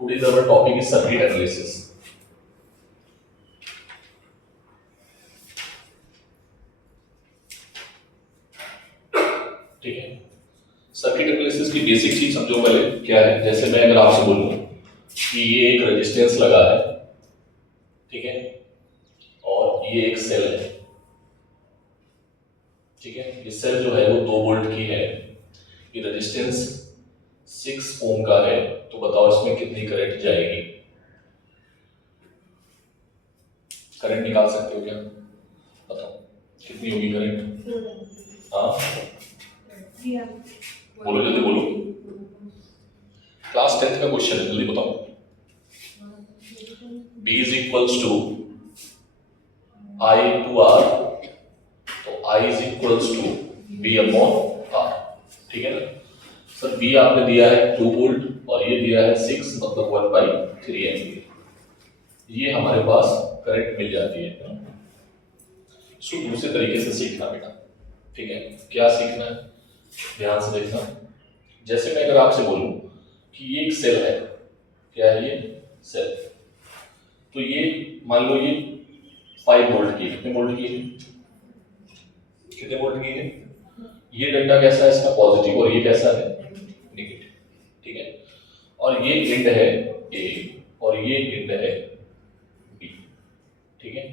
Today's our topic is circuit analysis. ठीक है, circuit analysis की बेसिक चीज समझो पहले क्या है। जैसे मैं अगर आपसे बोलूं कि ये एक रेजिस्टेंस लगा है, ठीक है, और ये एक सेल है, ठीक है। ये सेल जो है वो 2 वोल्ट की है, ये रेजिस्टेंस 6 ओम का है। तो बताओ इसमें कितनी करंट जाएगी? करंट निकाल सकते हो क्या? बताओ कितनी होगी करंट? हाँ बोलो, जल्दी बोलो। क्लास 10th का क्वेश्चन है, जल्दी बताओ। B is equals to I to R, तो I is equals to B upon R, ठीक है ना सर। B आपने दिया है 2 वोल्ट और ये दिया है 6, मतलब 1/3 एम्पीयर। ये हमारे पास करंट मिल जाती है। इसको दूसरे तरीके से सीखना बेटा, ठीक है। क्या सीखना है, ध्यान से देखना। जैसे मैं अगर आपसे बोलूं कि ये एक सेल है, क्या है ये सेल, तो ये मान लो ये 5 वोल्ट की है। कितने वोल्ट की है? कितने वोल्ट की है? ये डंडा कैसा है इसका? पॉजिटिव, और ये कैसा है? नेगेटिव, ठीक है। और ये एंड है ए और ये एंड है बी, ठीक है।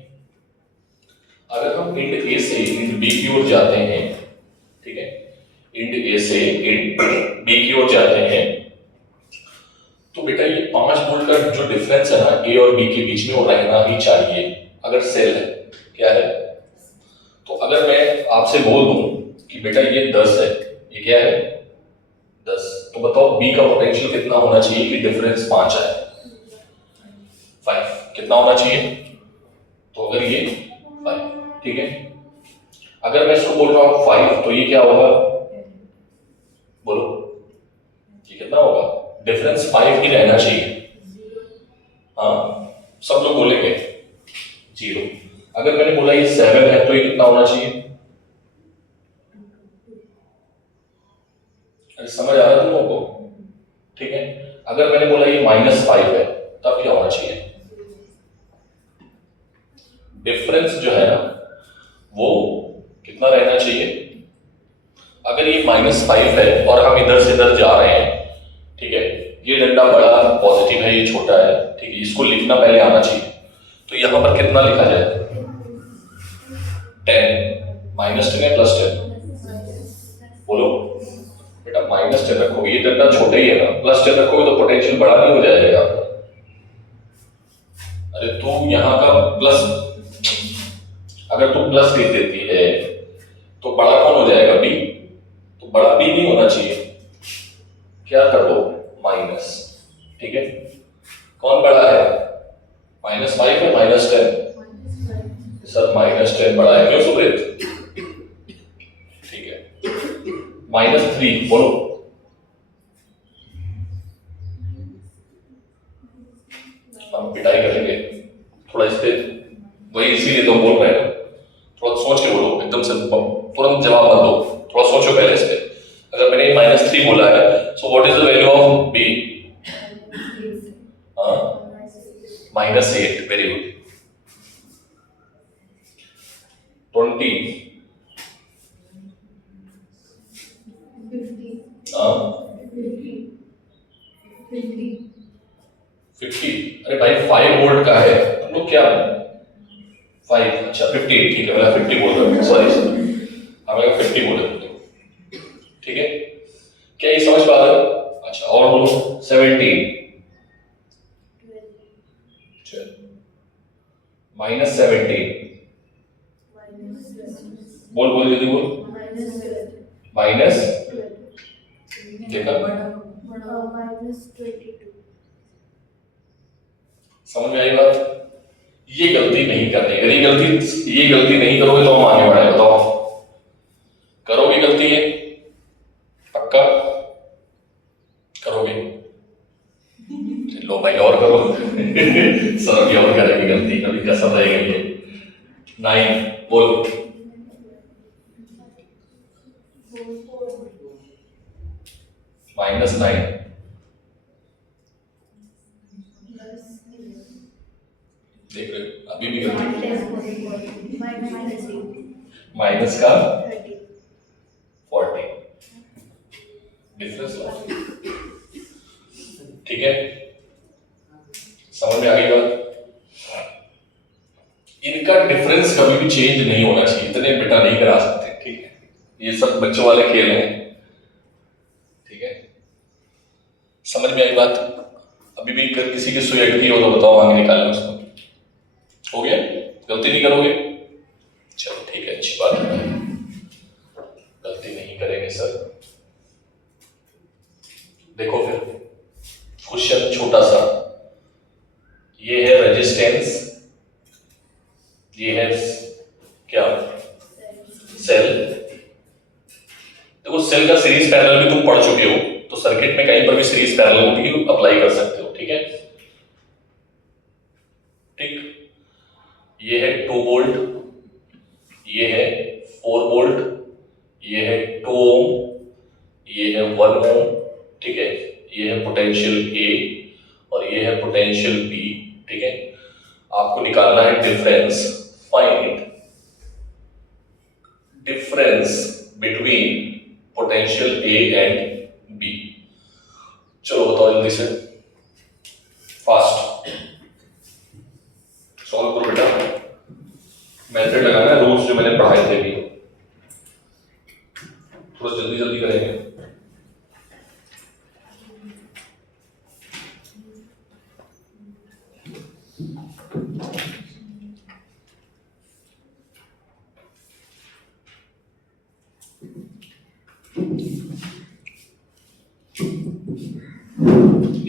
अगर हम एंड ए से एंड बी की ओर जाते हैं, ठीक है, एंड ए से एंड बी की ओर जाते हैं, तो बेटा ये 5 वोल्ट का जो डिफरेंस है ना ए और बी के बीच में, वो रहना ही चाहिए अगर सेल है। क्या है? तो अगर मैं आपसे बोल दूं कि बेटा ये 10 है, ये क्या है 10, तो बताओ बी का पोटेंशियल कितना होना चाहिए कि डिफरेंस 5 आए? 5 कितना होना चाहिए? तो अगर ये 5, ठीक है। अगर मैं इसको बोल रहा हूं 5, तो ये क्या होगा? बोलो ये कितना होगा? डिफरेंस 5 ही रहना चाहिए। हाँ, सब लोग बोलेंगे 0। अगर मैंने बोला ये 7 है, तो ये कितना होना चाहिए? अरे समझ आ रहा है तुम लोगों को? ठीक है। अगर मैंने बोला ये -5 है, तब क्या होना चाहिए? डिफरेंस जो है ना वो कितना रहना चाहिए? अगर ये -5 है और हम इधर से इधर जा रहे हैं, ठीक है, ये डंडा बड़ा पॉजिटिव है, ये छोटा है, ठीक है, इसको लिखना पहले आना चाहिए। तो यहां पर कितना लिखा जाए? 10, -10 है +10? बोलो बेटा, -10 रखोगे, ये डंडा छोटा ही है ना, +10 रखोगे तो पोटेंशियल बड़ा नहीं हो जाएगा यहाँ पर? अरे तू यहाँ का प्लस, अगर तू प्लस लिख देती है तो बड़ा कौन हो जाएगा? बी। तो बड़ा बी नहीं होना चाहिए, क्या कर दो? माइनस, ठीक है। कौन बड़ा है? -5 है -10? सर -10 बड़ा है, क्यों सुब्रत? ठीक है, -3 बोलो। हम पिटाई करेंगे थोड़ा इस पे, वही इसीलिए तो बोल रहे हैं। थोड़ा सोच के बोलो, एकदम से तुरंत जवाब मत दो, थोड़ा सोचो पहले इस पे। अगर मैंने -3 बोला है, so what is the value of B? -8, very good. 20, 50। अरे भाई 5 वोल्ट का है, तुम लोग क्या 5, अच्छा 50, ठीक है, मैं 50 बोल रहा हूँ, सॉरी सर, हमें 50 बोले थे, ठीक है। क्या ये समझ पा रहे हो? अच्छा और बोलो 17, -17, बोल बोल जल्दी बोल। माइनस, देखा, समझ में आई बात? ये गलती नहीं करनी, अगर ये गलती नहीं करोगे तो हम आगे बढ़े, बताओ करोगे गलती है? पक्का करोगे? लो भाई और करो सर अभी और करेंगे गलती, अभी कसम रहेगी ये। 9 बोल। -9, देख रहे हो अभी भी गलती, माइनस का 40 डिफरेंस लो, ठीक है, समझ में आ गई बात। इनका डिफरेंस कभी भी चेंज नहीं होना चाहिए, इतने बेटा नहीं करा सकते, ठीक है, ये सब बच्चों वाले खेल हैं, ठीक है, समझ में आई बात। अभी भी किसी की सुई अटकी हो तो बताओ, आगे निकालें उसको, हो गया, गलती नहीं करोगे, चलो ठीक है, अच्छी बात है, गलती नहीं करेंगे सर। देखो फिर क्वेश्चन छोटा सा, ये है रेजिस्टेंस, ये है क्या, सेल। देखो सेल का सीरीज पैरेलल भी तुम पढ़ चुके हो, तो सर्किट में कहीं पर भी सीरीज पैरेलल भी अप्लाई कर सकते हो, ठीक है, ठीक। ये है 2 वोल्ट, ये है 4 वोल्ट, ये है 2 ओम, ये है 1 ओम, ठीक है, ये है पोटेंशियल ए और ये है पोटेंशियल बी, ठीक है। आपको निकालना है difference, find difference between potential A and B. चलो बताओ जल्दी से, फास्ट सॉल्व करो बेटा, मेथड लगाना है, रूल्स जो मैंने पढ़ाए थे भी, थोड़ा जल्दी जल्दी करेंगे।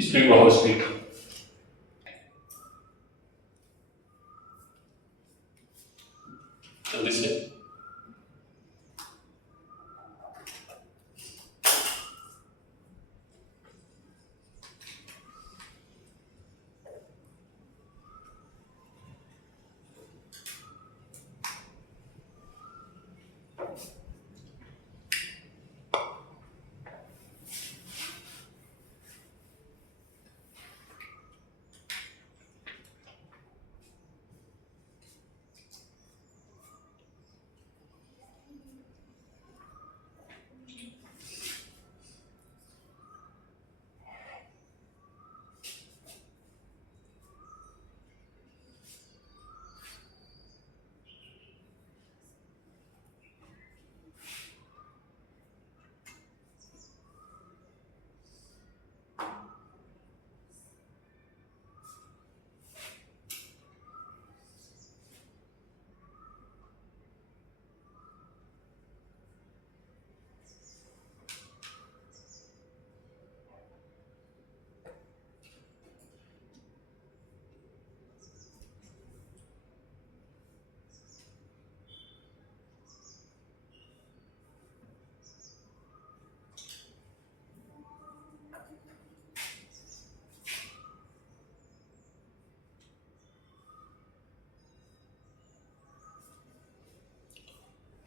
स्पीड बढ़ाओ, स्पीड, जल्दी से।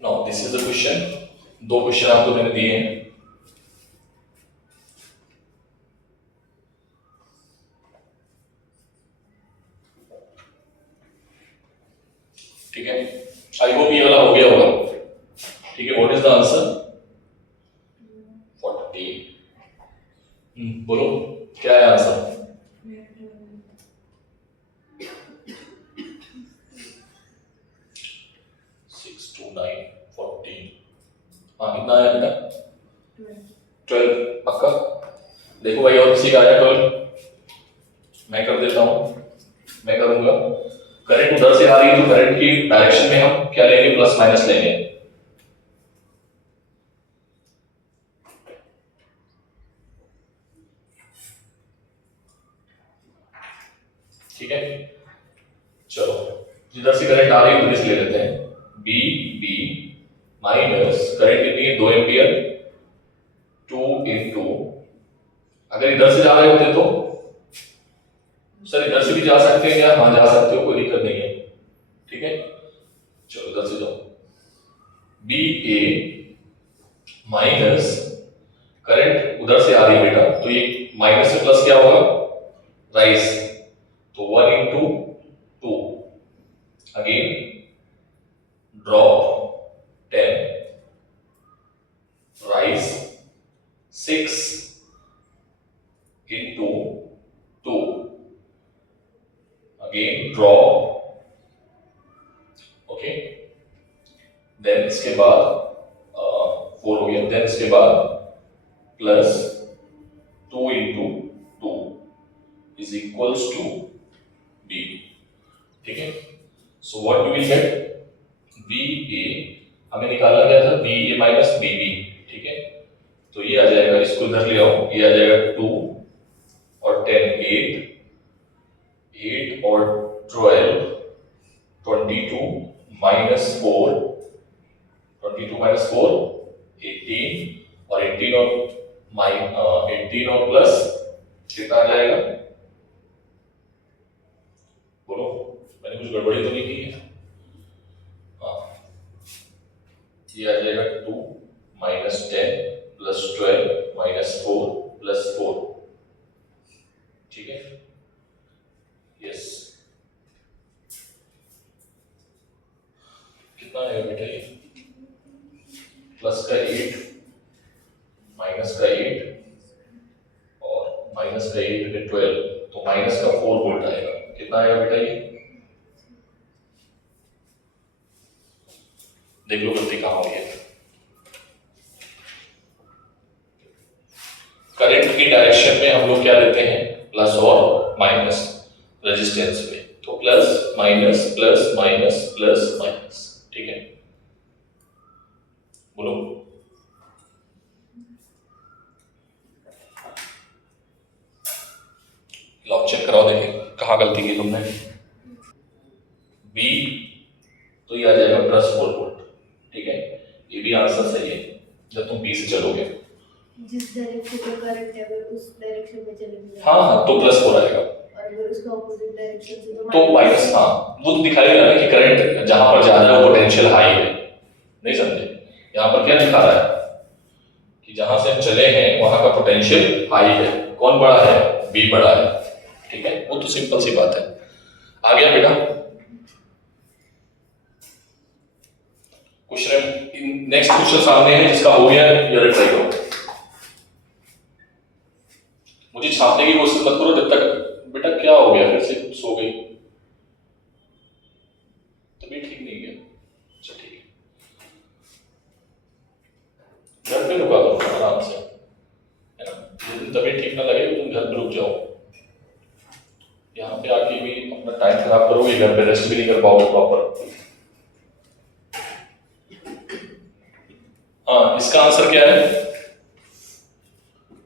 Now this is the question, 2 question आपको मैंने दिए हैं, ठीक है, आई होप ये वाला हो गया होगा, ठीक है। What is the answer, 40। बोलो क्या है आंसर, 6 2 9 14, हाँ कितना आया बेटा, 12, पक्का। देखो भाई और किसी का आया 12, मैं कर देता हूं, मैं करूंगा। करंट उधर से आ रही है तो करंट की डायरेक्शन में हम क्या लेंगे, प्लस माइनस लेंगे, ठीक है। चलो जिधर से करंट आ रही है उधर से ले लेते हैं, बी बी माइनस करंट कितनी है, 2 एम्पियर, 2 इंटू, अगर इधर से जा रहे होते तो सर इधर से भी जा सकते हैं या, हाँ जा सकते हो, कोई दिक्कत नहीं है, ठीक है। चलो इधर से जाओ, बी ए माइनस करंट उधर से आ रही है बेटा, तो ये माइनस से प्लस क्या होगा, राइज, तो 1 into 2 drop 10, rise 6 into 2, again drop, okay, then इसके बाद 4 हो गया, देन इसके बाद plus 2 into 2 is equals to b, ठीक है। So what you will get, B A हमें निकालना क्या था, B A minus B B, ठीक है। तो ये आ जाएगा, इसको इधर ले आओ, ये आ जाएगा 2 और 10 8 और 12 22 माइनस 4 22 माइनस 4 18 और 18 और 18 और प्लस कितना आ जाएगा, बोलो, मैंने कुछ गड़बड़ी तो नहीं की है, हाँ, ये आ जाएगा 2 माइनस 10 प्लस 12 माइनस 4 प्लस 4, ठीक है, यस। कितना आएगा बेटा ये, प्लस का 8 माइनस का 8 और माइनस का 8 में 12, तो माइनस का 4 वोल्ट आएगा, कितना आएगा बेटा ये, देख लो गलती कहाँ हुई है। करंट की डायरेक्शन में हम लोग क्या लेते हैं, प्लस और माइनस रेजिस्टेंस में, तो plus minus plus minus plus minus, ठीक है, बोलो, लॉक चेक कराओ, देखिए कहाँ गलती की तुमने। बी तो ये आ जाएगा प्लस 4 वोल्ट, ठीक है, ये भी आंसर सही है जब तुम बी से चलोगे, जिस डायरेक्शन में करंट है अगर उस डायरेक्शन में चलेंगे, हाँ हाँ, तो प्लस 4 आएगा, और अगर उसका ऑपोजिट डायरेक्शन से तो माइनस, हाँ, वो तो दिखाई दे रहा है कि करंट जहां पर ज्यादा है वो पोटेंशियल हाई है, नहीं समझे, यहाँ पर क्या दिखा रहा है कि जहां से हम चले हैं वहां का पोटेंशियल हाई है, कौन बड़ा है, बी बड़ा है, ठीक है, वो तो सिंपल सी बात है। आ गया बेटा क्वेश्चन, नेक्स्ट क्वेश्चन सामने है जिसका हो गया, ये ट्राई करो, मुझे छापने की कोशिश मत करो जब तक, बेटा क्या हो गया, फिर से सो गई, तभी ठीक नहीं गया, अच्छा ठीक है, घर पे रुका करो आराम से, है ना, जिस दिन तबीयत ठीक ना लगे तो तुम घर पे रुक जाओ, यहाँ पे आके भी अपना टाइम खराब करोगे, घर पे रेस्ट भी नहीं कर पाओगे प्रॉपर। हाँ, इसका आंसर क्या है,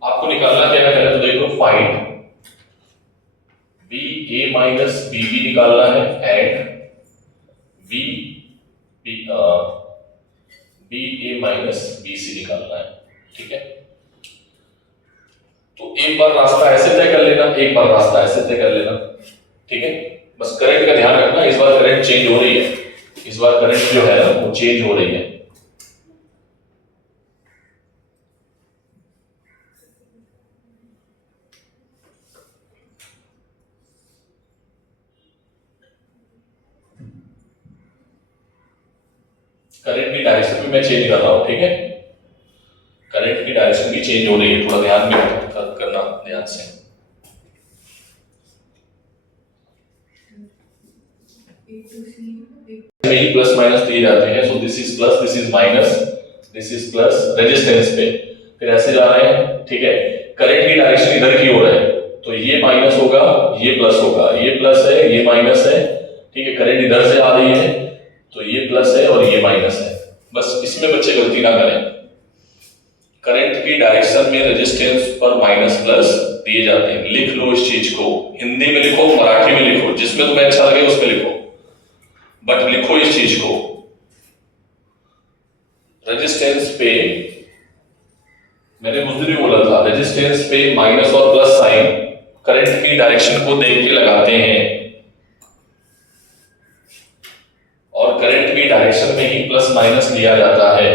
आपको निकालना क्या है, पहले तो देख लो, find B A minus B B निकालना है and B B B A minus B C निकालना है, ठीक है। तो एक बार रास्ता ऐसे तय कर लेना, एक बार रास्ता ऐसे तय कर लेना, ठीक है, बस करंट का ध्यान रखना, इस बार करंट चेंज हो रही है, इस बार करंट जो है ना वो चेंज हो रही है, करंट की डायरेक्शन भी मैं चेंज कर रहा हूं, ठीक है, करंट की डायरेक्शन भी चेंज हो रही है, थोड़ा ध्यान में करना, ध्यान से, में ही प्लस माइनस दिए जाते हैं, so this is plus, this is minus, this is plus resistance पे, फिर ऐसे जा रहे हैं, ठीक है, करंट की डायरेक्शन इधर की ओर है, तो ये माइनस होगा, ये प्लस होगा, ये प्लस है, ये माइनस है, ठीक है, करंट इधर से आ रही है, तो ये प्लस है और ये माइनस है, बस इसमें बच्चे गलती ना करें, करंट की डायरेक्शन में रेजिस्टेंस पर माइनस प्लस दिए जाते हैं, लिख लो इस चीज को, हिंदी में लिखो, मराठी में लिखो, जिसमें तुम्हें अच्छा लगे उस पर लिखो, बट लिखो इस चीज को, रेजिस्टेंस पे, मैंने उस दिन भी बोला था, रेजिस्टेंस पे माइनस और प्लस साइन करंट की डायरेक्शन को देख के लगाते हैं, और करंट की डायरेक्शन में ही प्लस माइनस लिया जाता है,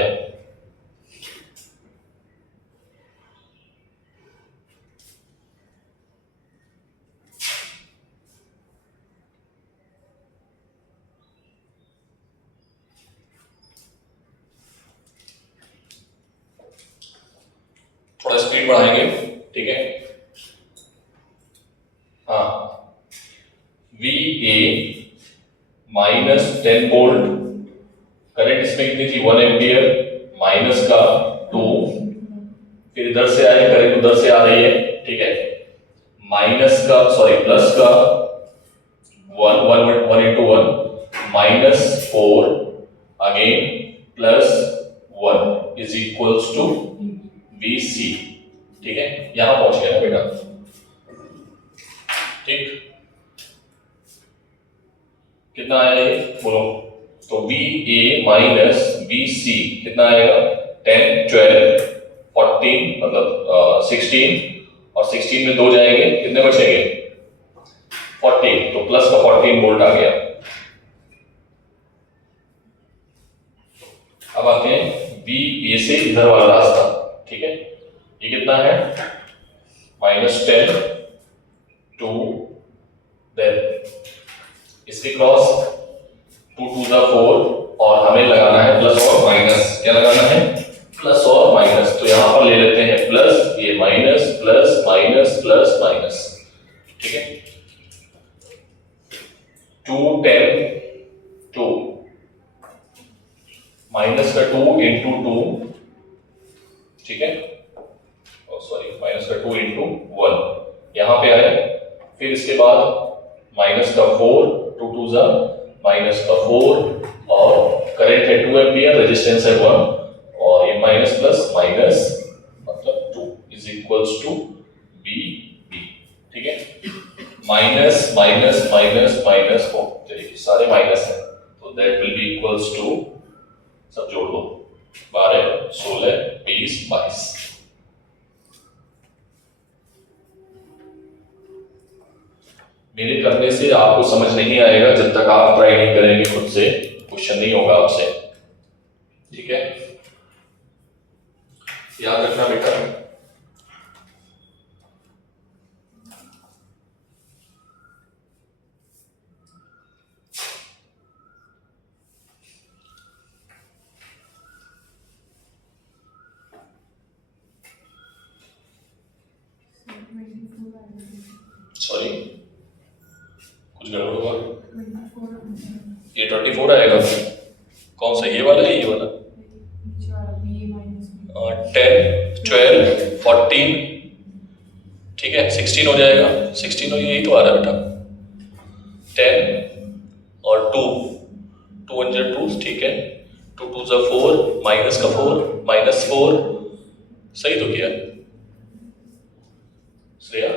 स्पीड बढ़ाएंगे, ठीक है। हाँ, VA माइनस 10 वोल्ट, करंट इसमें कितनी थी 1 एम्पियर, माइनस का 2, फिर इधर से आए करंट उधर से आ रही है, ठीक है, माइनस का सॉरी प्लस का 1 into 1 minus 4 again plus 1 is equals to VC, ठीक है। यहां पहुंच गया ना बेटा, ठीक। कितना आया ये बोलो, तो VA माइनस VC कितना आएगा 10 12 14 मतलब 16, और 16 में 2 जाएंगे, कितने बचेंगे 14, तो प्लस का 14 वोल्ट आ गया। अब आते हैं VA से इधर वाला रास्ता, ठीक है। ये कितना है माइनस 10 2, देन इसके क्रॉस 2 2 जा 4, और हमें लगाना है प्लस और माइनस, क्या लगाना है प्लस और माइनस, तो यहां पर ले लेते हैं प्लस, ये minus plus minus plus minus, ठीक है। 2 10 2 माइनस का 2 into 2, ठीक है, सॉरी माइनस का 2 into 1 यहां पे आया, फिर इसके बाद माइनस का 4 2 2 जा माइनस का 4, और करंट है 2 एम्पियर, रेजिस्टेंस है 1, और ये माइनस प्लस माइनस मतलब 2 इज इक्वल्स टू बी, ठीक है। माइनस माइनस माइनस माइनस हो, चलिए सारे माइनस है, तो that will be equals to, सब जोड़ दो 12 16 20 22। मेरे करने से आपको समझ नहीं आएगा जब तक आप ट्राई नहीं करेंगे, खुद से क्वेश्चन नहीं होगा आपसे, ठीक है, याद रखना बेटा। सॉरी कुछ गड़बड़ हुआ, ये 24 आएगा, कौन सा ये वाला है ये वाला, 10 12 14, ठीक है, 16 हो जाएगा, 16 और यही तो आ रहा है बेटा, 10 और 2 2 1 2, ठीक है, 2 2 जा 4 माइनस का 4 माइनस 4, सही तो किया श्रेया,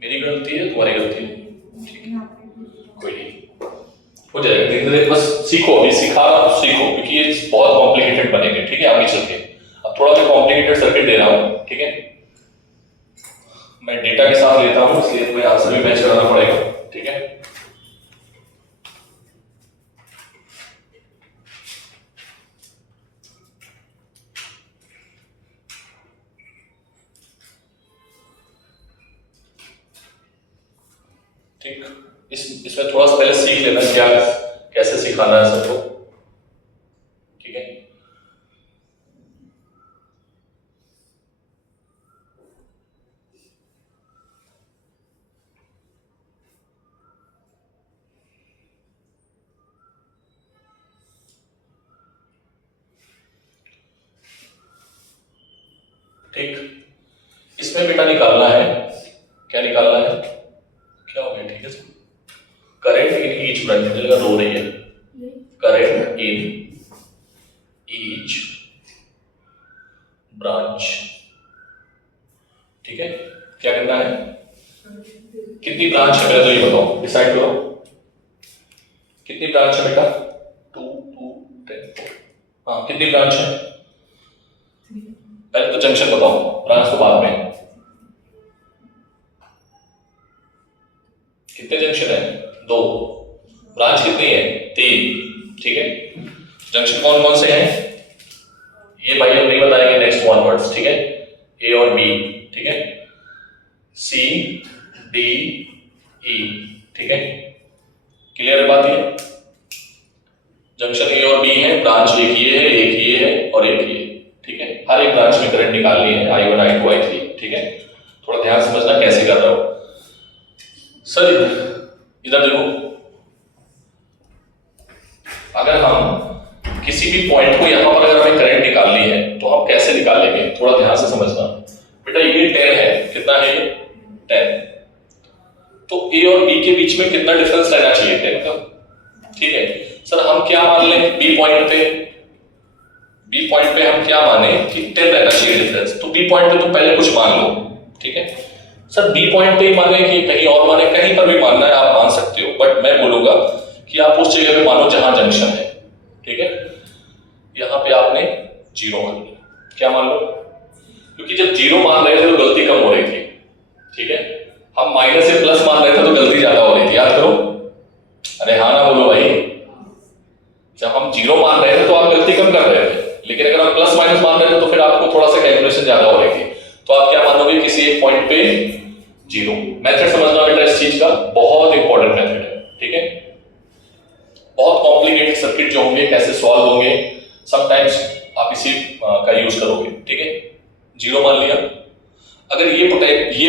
मेरी गलती है तुम्हारी गलती है, ठीक है, कोई नहीं, हो जाएगा धीरे धीरे, बस सीखो, अभी सीखो, क्योंकि ये बहुत कॉम्प्लिकेटेड बनेंगे, ठीक है, आगे चल के। अब थोड़ा मैं कॉम्प्लिकेटेड सर्किट दे रहा हूँ, ठीक है, मैं डेटा के साथ लेता हूँ, इसलिए तुम्हें आंसर भी मैच कराना पड़ेगा, ठीक है। ठीक, इसमें थोड़ा सा पहले सीख लेना क्या कैसे सिखाना है सबको, ठीक है। ठीक, इसमें बेटा निकालना है, क्या निकालना है, क्या हो गया, ठीक है, करंट इन ईच ब्रांच, चलेगा रो रही है, करंट इन ईच ब्रांच, ठीक है। क्या करना है, कितनी ब्रांच है पहले तो ये बताओ, डिसाइड करो कितनी ब्रांच है बेटा, 2 2 10 4, हाँ कितनी ब्रांच है, पहले तो जंक्शन बताओ, ब्रांच तो बाद में, कितने जंक्शन है 2, ब्रांच कितनी है 3, ठीक है। जंक्शन कौन कौन से हैं, ये भाई हम नहीं बताएंगे, नेक्स्ट वन वर्ड्स, ठीक है, ए और बी, ठीक है, सी डी ई, ठीक है, क्लियर है बात ये, जंक्शन ए और बी है, ब्रांच एक ये है और एक ये, ठीक है, हर एक ब्रांच में करंट निकालनी है, I1 I2 I3, ठीक है। थोड़ा ध्यान समझना कैसे कर रहा हूं। सर इधर देखो, अगर हम किसी भी पॉइंट को यहां पर अगर हमें करंट निकालनी है तो हम कैसे निकालेंगे, थोड़ा ध्यान से समझना। बेटा ये 10 है, कितना है ये 10, तो A और B के बीच में कितना डिफरेंस रहना चाहिए 10 का, ठीक है। सर हम क्या मान लें बी पॉइंट पे हम क्या माने कि 10 रहना चाहिए डिफरेंस, तो बी पॉइंट पे तो पहले कुछ मान लो, ठीक है। सर बी पॉइंट पे ही माने कि कहीं और माने, कहीं पर भी मानना है आप मान सकते हो, बट मैं बोलूंगा कि आप उस जगह पे मानो जहां जंक्शन है, ठीक है। यहां पे आपने 0 मान लिया, क्या मान लो, क्योंकि जब 0 मान रहे थे तो गलती कम हो रही थी, ठीक है। हम माइनस से प्लस मान रहे थे तो गलती ज्यादा हो रही थी, याद करो। अरे हाँ ना बोलो भाई, जब हम 0 मान रहे थे तो आप गलती कम कर रहे थे, लेकिन अगर आप प्लस माइनस मान रहे थे तो फिर आपको थोड़ा सा कैलकुलेशन ज्यादा हो रही थी, तो आप क्या मानोगे किसी एक पॉइंट पे 0। मेथड समझना बेटा इस चीज का, बहुत इंपॉर्टेंट मेथड है, ठीक है। बहुत कॉम्प्लिकेटेड सर्किट जो होंगे कैसे सॉल्व होंगे, समटाइम्स आप इसी का यूज करोगे, ठीक है। 0 मान लिया, अगर ये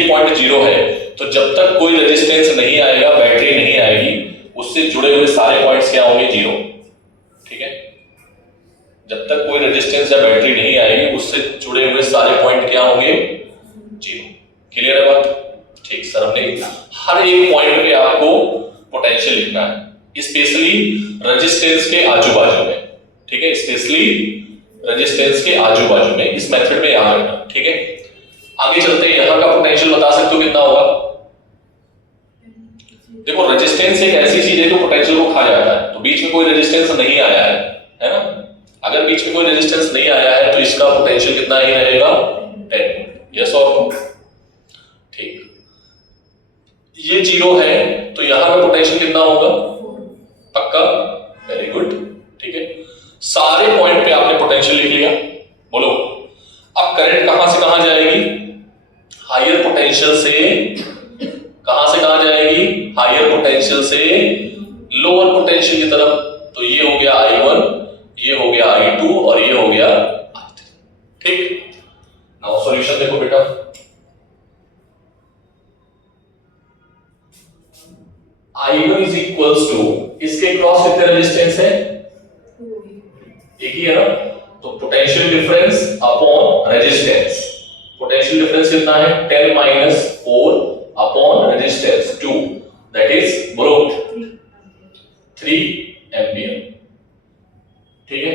पॉइंट 0 है तो जब तक कोई रेजिस्टेंस नहीं आएगा, बैटरी नहीं आएगी, उससे जुड़े हुए सारे पॉइंट्स क्या होंगे 0, ठीक है। जब तक कोई रेजिस्टेंस या बैटरी नहीं आएगी उससे जुड़े हुए सारे पॉइंट क्या होंगे 0। क्लियर है बात, ठीक। सर हमने हर एक पॉइंट पे आपको पोटेंशियल लिखना है, स्पेशली रेजिस्टेंस के आजू बाजू में, ठीक है, स्पेशली रेजिस्टेंस के आजू बाजू में, इस मेथड में याद रखना, ठीक है। आगे चलते हैं, यहां का पोटेंशियल बता सकते हो कितना होगा। देखो रेजिस्टेंस एक ऐसी चीज है जो पोटेंशियल को खा जाता है, तो बीच में कोई रेजिस्टेंस नहीं आया है ना। अगर बीच में कोई रेजिस्टेंस नहीं आया है तो इसका पोटेंशियल कितना ही रहेगा 10, यस और नो, ठीक। ये 0 है तो यहां का पोटेंशियल कितना होगा, पक्का, वेरी गुड, ठीक है। सारे पॉइंट पे आपने पोटेंशियल लिख लिया, बोलो अब करंट कहां से कहां जाएगी, हायर पोटेंशियल से कहां से कहां जाएगी, हायर पोटेंशियल से लोअर पोटेंशियल की तरफ, तो ये हो गया I1, ये हो गया I2 और ये हो गया I3, ठीक। नाउ सॉल्यूशन देखो बेटा, I1 इज इक्वल्स टू, इसके क्रॉस कितने रेजिस्टेंस है, एक ही है ना, तो potential difference upon resistance, potential difference कितना है 10 minus 4 upon resistance 2, that is बोलो 3 एम्पियर, ठीक है।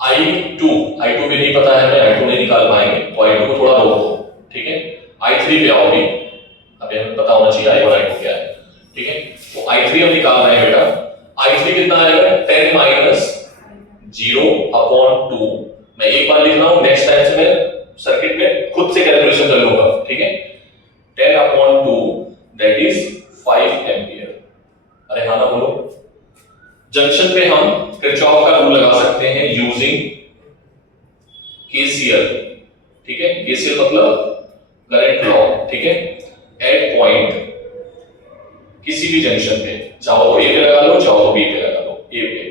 I2 भी नहीं पता है, मैं I2 नहीं निकाल पाएंगे, तो I2 को थोड़ा रोक दो, ठीक है। I3 पे आओगे, अभी हमें पता होना चाहिए I1 I2 क्या है, ठीक है। तो I3 हम निकाल रहे हैं बेटा, I3 कितना आएगा 10 माइनस 0 अपॉन 2, मैं एक बार लिख रहा हूं, नेक्स्ट टाइम से मैं सर्किट में खुद से कैलकुलेशन कर लूंगा, ठीक है। 10 अपॉन 2 दैट इज 5 एम्पियर। अरे हाँ ना बोलो, जंक्शन पे हम किरचॉफ का रूल लगा सकते हैं यूजिंग केसीएल, ठीक है। केसीएल मतलब करंट लॉ, ठीक है। एट पॉइंट किसी भी जंक्शन पे, चाहो तो ए पे लगा लो, चाहो तो बी पे लगा लो, ए पे,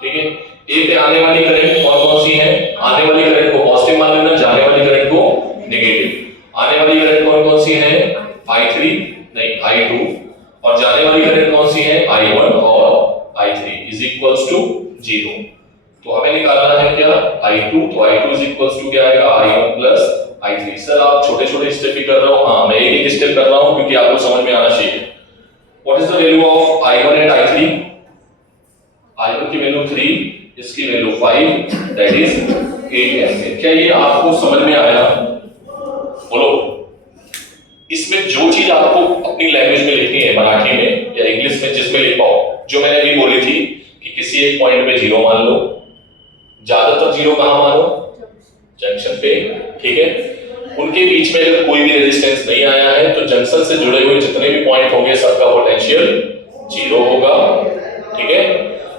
ठीक है। ए पे आने वाली करंट कौन कौन सी है, आने वाली करंट को पॉजिटिव मान लेना, जाने वाली करंट को नेगेटिव। आने वाली करंट कौन कौन सी है I3 नहीं I2, और जाने वाली करंट कौन सी है I1 और I3 इज इक्वल्स टू 0। तो हमें निकालना है क्या I2, तो I2 इज इक्वल्स टू क्या आएगा I1 प्लस I3। सर आप छोटे छोटे स्टेप ही कर रहे हो, हाँ मैं एक एक स्टेप कर रहा हूं क्योंकि आपको समझ में आना चाहिए। What is the value of I1 and I3, I1 की वैल्यू 3, इसकी वैल्यू 5, दैट इज 8 एम्पियर। क्या ये आपको समझ में आया, बोलो। इसमें जो चीज आपको अपनी लैंग्वेज में लिखनी है, मराठी में या इंग्लिश में, जिसमें लिख पाओ, जो मैंने अभी बोली थी कि किसी एक पॉइंट पे 0 मान लो, ज्यादातर 0 कहां मानो जंक्शन पे, ठीक है। उनके बीच में अगर कोई भी रेजिस्टेंस नहीं आया है तो जंक्शन से जुड़े हुए जितने भी पॉइंट होंगे सबका पोटेंशियल 0 होगा, ठीक है।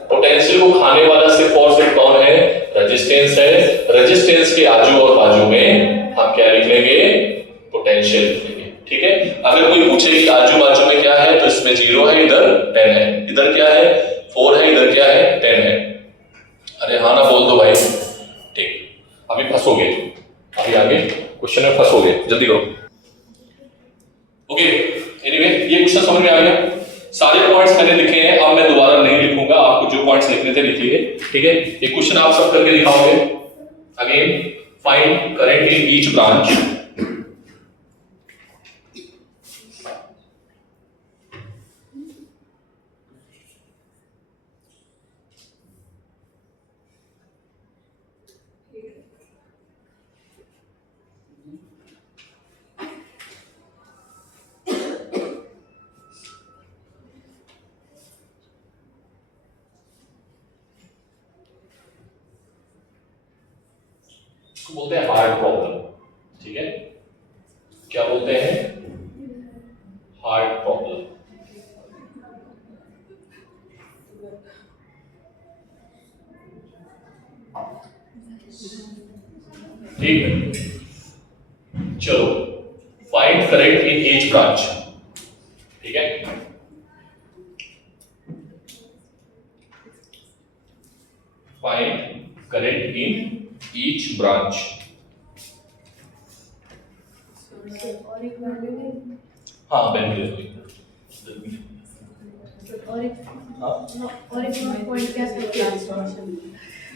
पोटेंशियल को खाने वाला सिर्फ और सिर्फ कौन है, रेजिस्टेंस है। रेजिस्टेंस के आजू और बाजू में हम क्या लिख लेंगे, पोटेंशियल लिख लेंगे, ठीक है। अगर कोई पूछे कि आजू बाजू में क्या है, तो इसमें 0 है, इधर 10 है, इधर क्या है 4 है, इधर क्या है 10 है। अरे हाँ ना बोल दो भाई, ठीक। अभी फंसोगे, अभी आगे क्वेश्चन में फंसोगे, जल्दी करो। ओके, एनीवे ये क्वेश्चन समझ में आ गया। सारे पॉइंट्स मैंने लिखे हैं, अब मैं दोबारा नहीं लिखूंगा, आपको जो पॉइंट्स लिखने थे लिख लिए, ठीक है। ये क्वेश्चन आप सब करके दिखाओगे। Again, find current in each branch. बोलते हैं हार्ड प्रॉब्लम, ठीक है। क्या बोलते हैं? Hard problem. ठीक है, चलो find current in each branch, ठीक है। Find current in each branch. और एक वैल्यू है, हाँ वैल्यू और एक हाँ और एक नोट पॉइंट क्या था?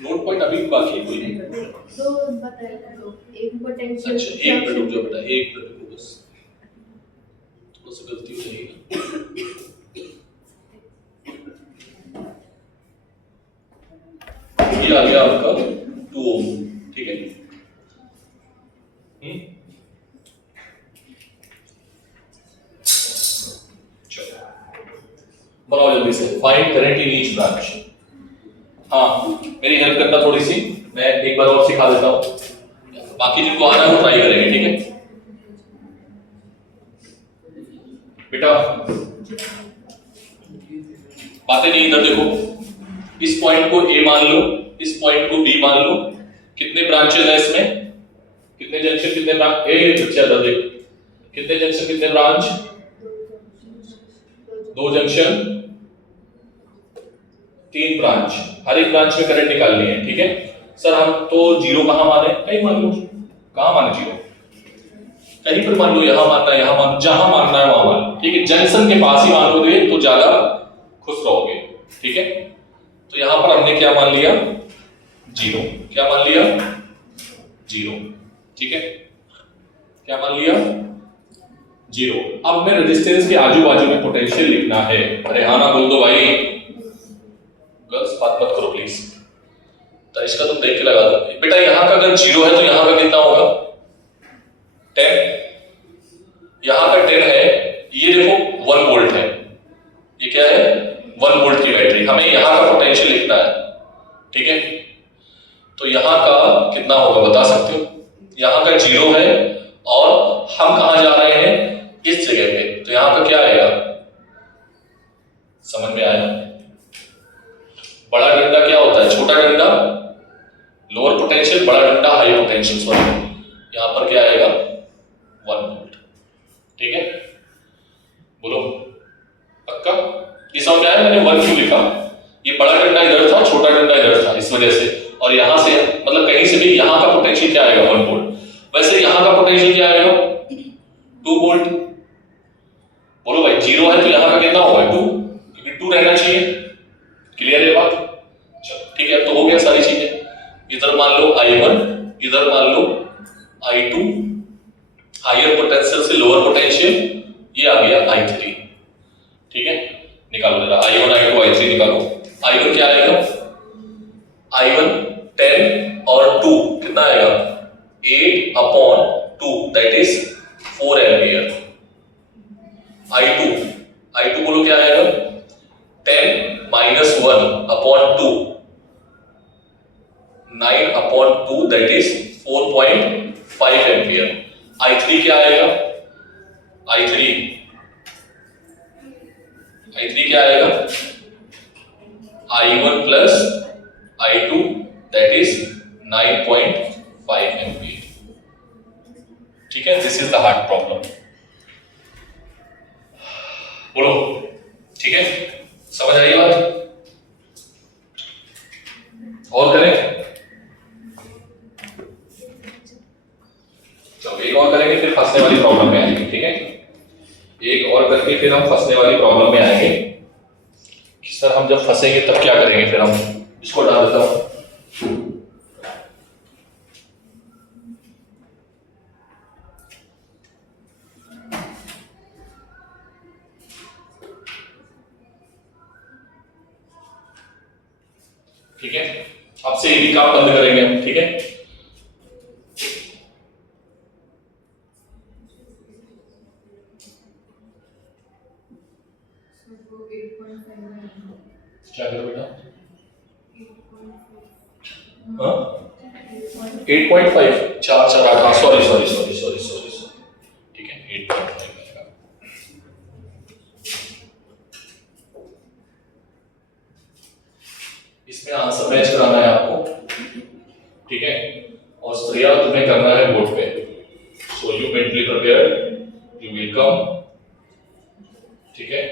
नोट पॉइंट अभी बाकी है, कोई नहीं। दो बताए, दो एक पोटेंशियल। अच्छा एक मिनट रुक जाओ बेटा, एक मिनट रुको बस, थोड़ा सा गलती हो जाएगी। ये आ गया आपका 2 ओम, ठीक है। चलो बनाओ जल्दी से, find current in each branch. हाँ मेरी हेल्प करना थोड़ी सी, मैं एक बार और सिखा देता हूँ, बाकी जिनको आना है वो ट्राई करेंगे, ठीक है बेटा। बातें नहीं, इधर देखो, इस पॉइंट को ए मान लो, इस पॉइंट को बी मान लो। कितने ब्रांचेस है इसमें, कितने जंक्शन, कितने ब्रांच, ए बच्चा इधर देख, कितने जंक्शन कितने ब्रांच, 2 जंक्शन 3 ब्रांच, हर एक ब्रांच में करंट निकालनी है, ठीक है। सर हम तो जीरो कहां माने, कहीं मान लो, कहां माने जीरो, कहीं पर मान लो, यहां मानना, यहां मान, जहां मानना है वहां मान, ठीक है। जंक्शन के पास ही मानोगे तो ज्यादा खुश रहोगे, ठीक है। तो यहां पर हमने क्या मान लिया, जीरो, क्या मान लिया, जीरो, ठीक है, क्या मान लिया, जीरो। अब मैं रेजिस्टेंस के आजू बाजू में पोटेंशियल लिखना है। अरे हाँ ना बोल दो भाई, गर्ल्स बात मत करो प्लीज, तो इसका तुम देख के लगा दो बेटा। यहां का अगर जीरो है तो यहां का कितना होगा, 10, यहां का 10 है, ये देखो 1 वोल्ट है, ये क्या है 1 वोल्ट की बैटरी, हमें यहां का पोटेंशियल लिखना है, ठीक है। तो यहां का कितना होगा बता सकते हो, यहां का जीरो है और हम कहां जा रहे हैं, इस जगह पे, तो यहां का क्या आएगा, समझ में आया। बड़ा डंडा क्या होता है, छोटा डंडा लोअर पोटेंशियल, बड़ा डंडा हाई पोटेंशियल, सॉरी, यहां पर क्या आएगा 1 वोल्ट, ठीक है। बोलो पक्का, ये समझ में आया। मैंने 1 क्यों लिखा, ये बड़ा डंडा इधर था, छोटा डंडा इधर था, इस वजह से, और यहां से मतलब कहीं से भी यहां का पोटेंशियल क्या आएगा 1 वोल्ट। वैसे यहां का पोटेंशियल क्या आएगा 2 वोल्ट। बोलो भाई जीरो है तो यहां का कितना होगा 2, क्योंकि 2 रहना चाहिए, क्लियर है बात। चलो ठीक है, तो हो गया सारी चीजें। इधर मान लो I1, इधर मान लो I2, हायर पोटेंशियल से लोअर पोटेंशियल, ये आ गया I3, ठीक है। निकालो जरा I1 I2 I3 निकालो। I1 क्या आएगा, I1 10 और 2 कितना आएगा 8/2, दैट इज 4 एम्पियर। I2 बोलो क्या आएगा 10 - 1/2, 9/2, दैट इज 4.5 एम्पियर। I3 क्या आएगा, I3 क्या आएगा I1 plus I2, that is 9.5 ampere, ठीक है। This is the hard problem, बोलो ठीक है, समझ आई बात, और करें एक और करके फिर हम फंसने वाली प्रॉब्लम में आएंगे कि सर हम जब फंसेंगे तब क्या करेंगे। फिर हम इसको डाल देता हूं। ठीक है, अब से ये भी काम बंद करेंगे हम। ठीक है, क्या करो बेटा? 8.5, 4 4 8, sorry sorry sorry sorry sorry sorry, ठीक है 8.5 आएगा। इसमें आंसर मैच कराना है आपको। ठीक है, और श्रेया तुम्हें करना है बोर्ड पे। So you mentally prepare, you will come. ठीक है,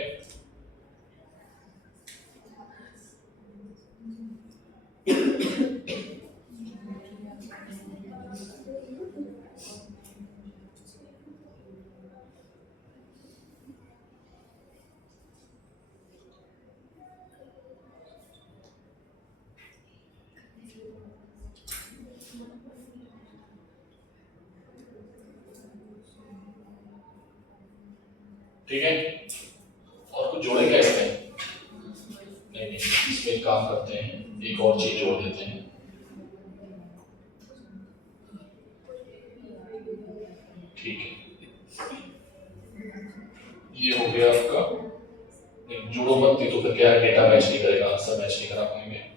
ठीक है, और कुछ जोड़ेगा इसमें? नहीं नहीं, इसमें एक काम करते हैं, एक और चीज जोड़ देते हैं। ठीक है, ये हो गया आपका। नहीं जोड़ो मत, नहीं तो फिर क्या है, डेटा मैच नहीं करेगा, आंसर मैच नहीं करा पाएंगे।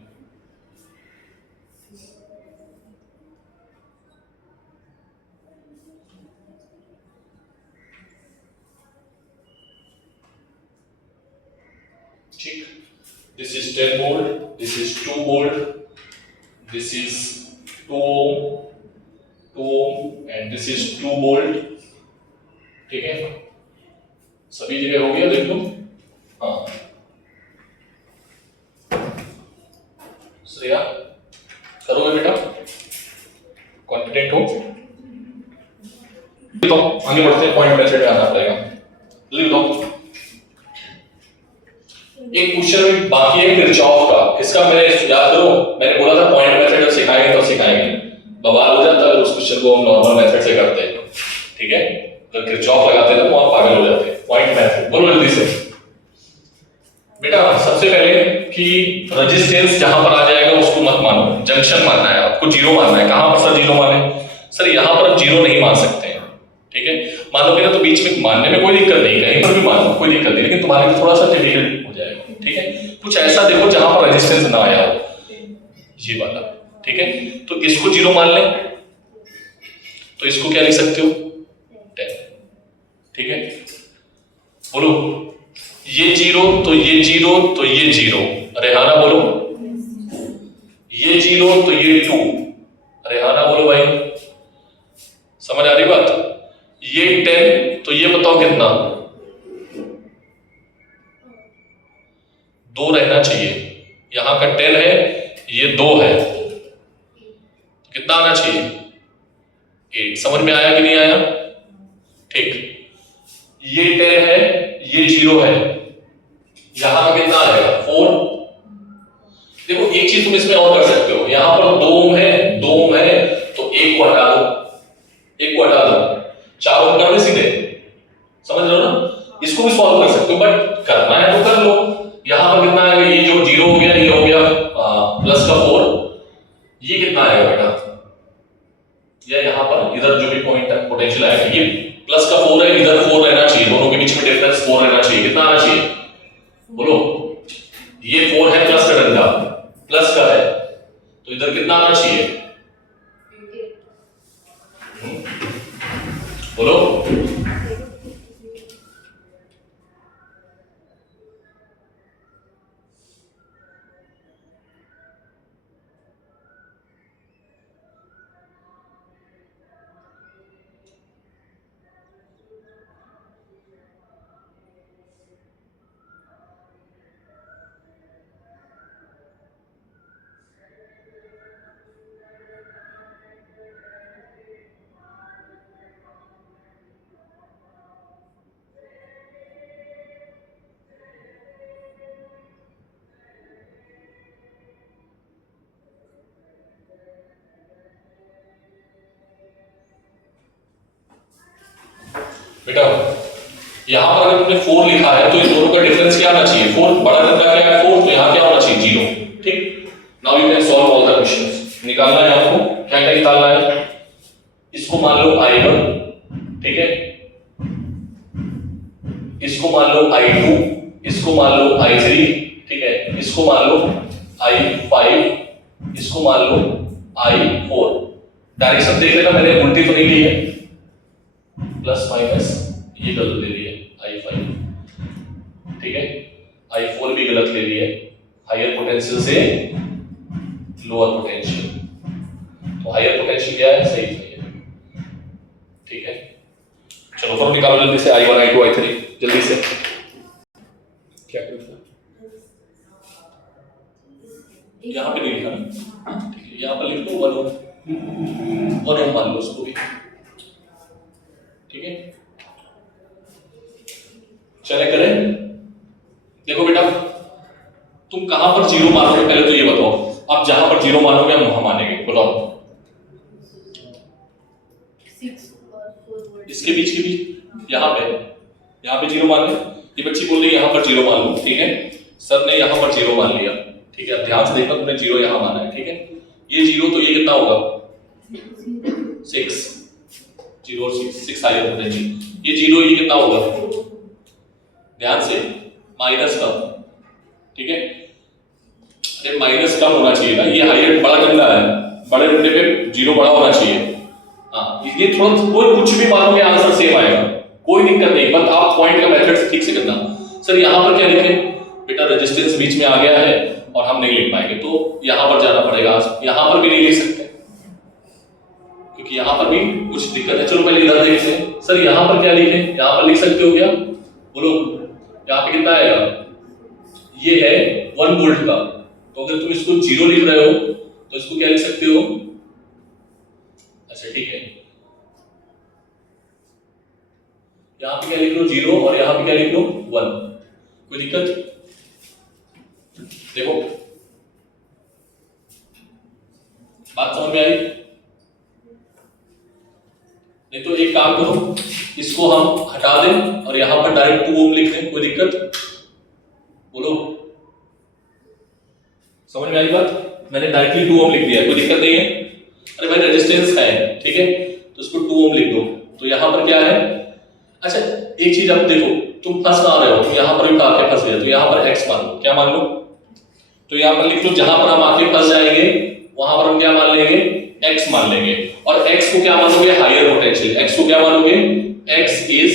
ठीक, this is 10 volt, this is 2 volt, this is 2 ohm, 2 ohm and this is 2 volt. ठीक है, सभी जगह हो गया देख लो। हाँ श्रेया, करोगे बेटा? कॉन्फिडेंट हो? तो आगे बढ़ते हैं, पॉइंट मेथड में आना पड़ेगा। जल्दी बताओ। एक क्वेश्चन बाकी है किरचॉफ का, इसका मैंने याद करो, मैंने बोला था पॉइंट मेथड जब सिखाएंगे तब सिखाएंगे, बवाल हो जाता है अगर उस क्वेश्चन को हम नॉर्मल मेथड से करते हैं। ठीक है, अगर किरचॉफ लगाते हैं तो आप पागल हो जाते हैं। पॉइंट मेथड बोलो जल्दी से बेटा। सबसे पहले कि रेजिस्टेंस जहां पर आ जाएगा उसको मत मानो, जंक्शन मानना है आपको, जीरो मानना है। कहां पर सर जीरो माने? सर यहां पर हम जीरो नहीं मान सकते हैं। ठीक है, मानोगे ना तो बीच में मानने में कोई दिक्कत नहीं, कहीं पर भी मान लो कोई दिक्कत नहीं, लेकिन तुम्हारे लिए थोड़ा सा डिफिकल्ट हो जाएगा। ठीक है, कुछ ऐसा देखो जहां पर रेजिस्टेंस ना आया हो, ये वाला। ठीक है, तो इसको जीरो मान लें, तो इसको क्या लिख सकते हो? 10। ठीक है, बोलो ये जीरो तो ये जीरो तो ये जीरो, रेहाना बोलो ये जीरो तो ये 2, रेहाना बोलो भाई, समझ आ रही बात? ये 10 तो ये बताओ कितना? 2 रहना चाहिए, यहां का 10 है, ये 2 है, कितना आना चाहिए? 8। समझ में आया कि नहीं आया? ठीक, ये 10 है, ये 0 है, यहां का कितना आएगा? 4। देखो एक चीज तुम इसमें और कर सकते हो, यहां पर 2 ओम है, 2 ओम है, तो एक को हटा दो, एक को हटा दो, 4 ओम कर दे सीधे। समझ रहे हो ना? इसको भी सॉल्व कर सकते हो, बट करना है तो कर लो। यहां पर कितना आएगा? ये जो 0 हो गया, ये हो गया प्लस का 4, ये कितना आएगा बेटा? या यहां पर इधर जो भी पॉइंट है पोटेंशियल आएगा, ये प्लस का 4 है, इधर 4 रहना चाहिए, दोनों के बीच में डिफरेंस 4 रहना चाहिए। कितना आना चाहिए बोलो? ये 4 है, प्लस का डंडा प्लस का है, तो इधर कितना आना चाहिए बोलो? यहां पर अगर तुमने 4 लिखा है तो इन दोनों का डिफरेंस क्या होना चाहिए? 4 बड़ा नंबर क्या है 4, तो यहां क्या होना चाहिए 0। ठीक, now you can solve all the questions. निकालना है आपको, क्या क्या निकालना है? इसको मान लो I1, ठीक है, इसको मान लो I2, इसको मान लो I3, ठीक है, इसको मान लो I5, इसको मान लो I4। डायरेक्शन देख लेना, मैंने उल्टी तो नहीं ली है, प्लस माइनस ये गलत ले ली है I5, ठीक है, I4 भी गलत ले ली है, हायर पोटेंशियल से लोअर पोटेंशियल। तो हायर पोटेंशियल क्या है? सही है, ठीक है। चलो फॉर्म निकालो जल्दी से, I1 I2 I3 जल्दी से। क्या करते हैं? यहाँ पे नहीं लिखा ना, ठीक है, यहाँ पर लिख दो 1 ओम मान लो उसको भी, ठीक है। चले करें, देखो बेटा तुम कहां पर 0 मानोगे पहले तो ये बताओ। आप जहां पर 0 मानोगे हम वहां मानेंगे, बताओ। 6 और 4 वोल्ट इसके बीच के बीच यहाँ पे 0 मान लो। ये बच्ची बोल रही है यहाँ पर 0 मान लो, ठीक है, सर ने यहाँ पर 0 मान लिया, ठीक है। अब ध्यान से देखना, तुमने 0 यहाँ माना है, ठीक है। ये 0 तो ये कितना होगा? 6, 0 और 6 हायर पोटेंशियल। ये 0 ये कितना होगा? ध्यान से, माइनस का, ठीक है। अरे माइनस कम होना चाहिए ना, ये हायर बड़ा डंडा है, बड़े डंडे पे 0 बड़ा होना चाहिए। हाँ, ये थोड़ा कोई कुछ भी मानोगे आंसर सेम आएगा, कोई दिक्कत नहीं, बस आप पॉइंट का मेथड ठीक से करना। सर यहाँ पर क्या लिखें? बेटा रेजिस्टेंस बीच में आ गया है और हम नहीं लिख पाएंगे, तो यहाँ पर जाना पड़ेगा। यहाँ पर भी नहीं लिख सकते क्योंकि यहाँ पर भी कुछ दिक्कत है। चलो पहले इधर देखते हैं। सर यहाँ पर क्या लिखें? यहाँ पर लिख सकते हो क्या? बोलो, यहाँ पे कितना आएगा? ये है 1 वोल्ट का, तो अगर तुम इसको 0 लिख रहे हो तो इसको क्या लिख सकते हो? अच्छा ठीक है, यहाँ पे क्या लिख लो 0 और यहाँ पे क्या लिख लो 1, कोई दिक्कत? देखो बात समझ में आई? नहीं तो एक काम करो, इसको हम हटा दें और यहां पर डायरेक्ट 2 ओम लिख दें, कोई दिक्कत? बोलो, समझ में आई बात? मैंने डायरेक्टली 2 ओम लिख दिया, कोई दिक्कत नहीं है? अरे भाई रेजिस्टेंस है, ठीक है, तो इसको 2 ओम लिख दो। तो यहां पर क्या है? अच्छा एक चीज अब देखो, तुम फंस ना रहे हो, तुम यहां पर भी आके फंस गए, तो यहां पर x मान लो, क्या मान लो? तो यहां पर लिख लो, जहां पर हम आके फंस जाएंगे वहां पर हम क्या मान लेंगे? x मान लेंगे। और x को क्या मानोगे? Higher potential. x को क्या मानोगे? x is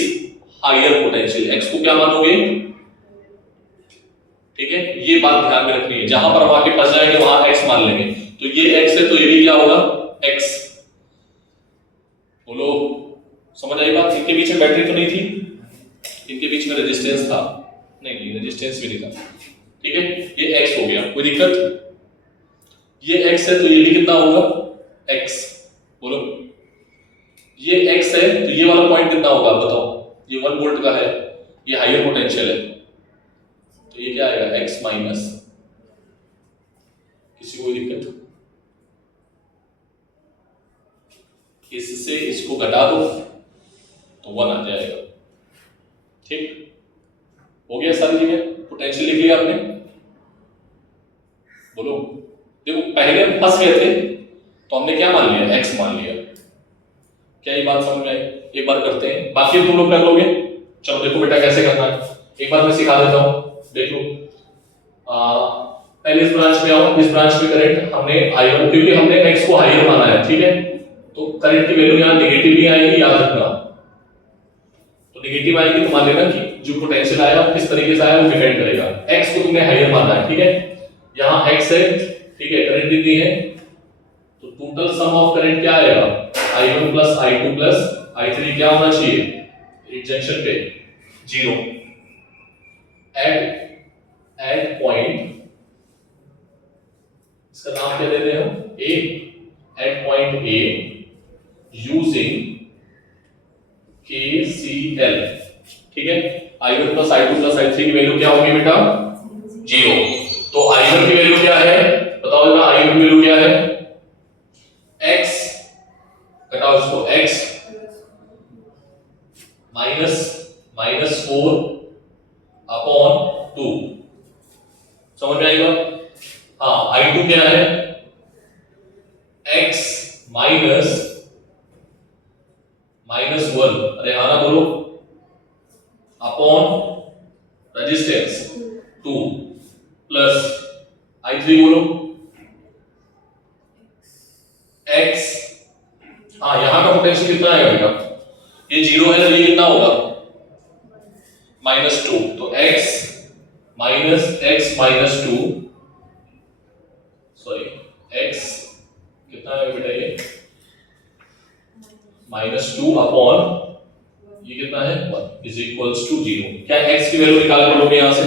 higher potential. x को क्या मानोगे? ठीक है, ये बात ध्यान में रखनी है, जहां पर हम आके फंस जाएंगे वहां x मान लेंगे। तो ये x है तो ये भी क्या होगा? x। बोलो, समझ आई बात? इनके बीच में बैटरी तो नहीं थी, इनके बीच में रेजिस्टेंस था, नहीं रेजिस्टेंस भी नहीं था, ठीक है। ये x हो गया, कोई दिक्कत? ये x है तो ये भी कितना होगा? x। बोलो, ये x है तो ये वाला पॉइंट कितना होगा? बताओ, ये 1 वोल्ट का है, ये हायर पोटेंशियल है, तो ये क्या आएगा? x माइनस, किसी को दिक्कत? इससे इसको घटा दो तो 1 आ जाएगा, ठीक हो गया। सारी जगह पोटेंशियल लिख लिया आपने? बोलो, देखो पहले हम फंस गए थे तो हमने क्या मान लिया? x मान लिया। क्या ये बात समझ में आई? एक बार करते हैं, बाकी तुम लोग कर लोगे। चलो देखो बेटा कैसे करना है, एक बार मैं सिखा देता हूं, देख लो। पहले इस ब्रांच में आओ, इस ब्रांच में करंट हमने I1, क्योंकि हमने x को हायर माना है, ठीक है, तो करंट की वैल्यू यहां नेगेटिव नहीं आएगी, याद रखना। तो नेगेटिव आएगी तो मान लेना कि जो पोटेंशियल आया वो किस तरीके से आया वो डिपेंड करेगा। x को तुमने हायर माना है, ठीक है, यहां x है, ठीक है, करंट दी है, तो टोटल सम ऑफ करंट क्या आएगा? I1 plus I2 plus I3 क्या होना चाहिए? एक जंक्शन पे 0 एट पॉइंट, इसका नाम क्या देते हैं हम? A, at point A using KCL, ठीक है। I1 plus I2 plus I3 की वैल्यू क्या होगी बेटा? 0। तो I1 की वैल्यू क्या है? बताओ जरा, I1 की वैल्यू क्या है? x, घटाओ इसको, x माइनस -4 अपॉन 2। समझ में आएगा? हाँ, I2 क्या है? x माइनस 1, अरे हाँ ना बोलो, अपॉन रेजिस्टेंस 2 प्लस I3 बोलो x। हाँ, यहां का पोटेंशियल कितना आएगा बेटा? ये 0 है तो ये कितना होगा? -2। तो x माइनस 2, सॉरी x कितना है बेटा? ये -2 अपॉन ये कितना है 1 इज इक्वल्स टू 0। क्या x की वैल्यू निकाल लोगे यहां से?